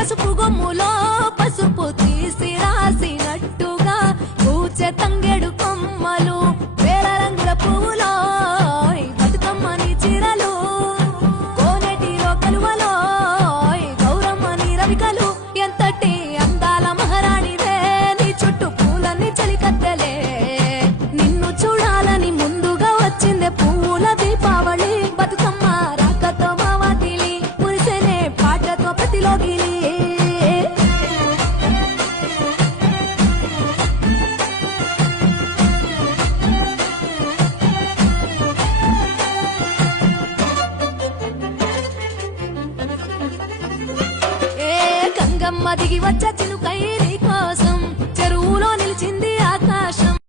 పసుపు గొమ్ములో పసుపు తీసి రాసినట్టుగా పూచె తంగెడు కొమ్మలు వేల రంగుల పువ్వులో బతుకమ్మని చీరలు కోనేటిలో కలువలో గౌరమ్మని రవికలు ఎంతటి అందాల మహారాణివే నీ చుట్టూ పూలన్నీ చలికత్తెలే నిన్ను చూడాలని ముందుగా వచ్చిందే పువ్వుల దీపావళి బతుకమ్మ రాకతో మావాతిలి మురిసెనే పాటతో ప్రతిలోగిలి గంగమ్మ దిగి వచ్చ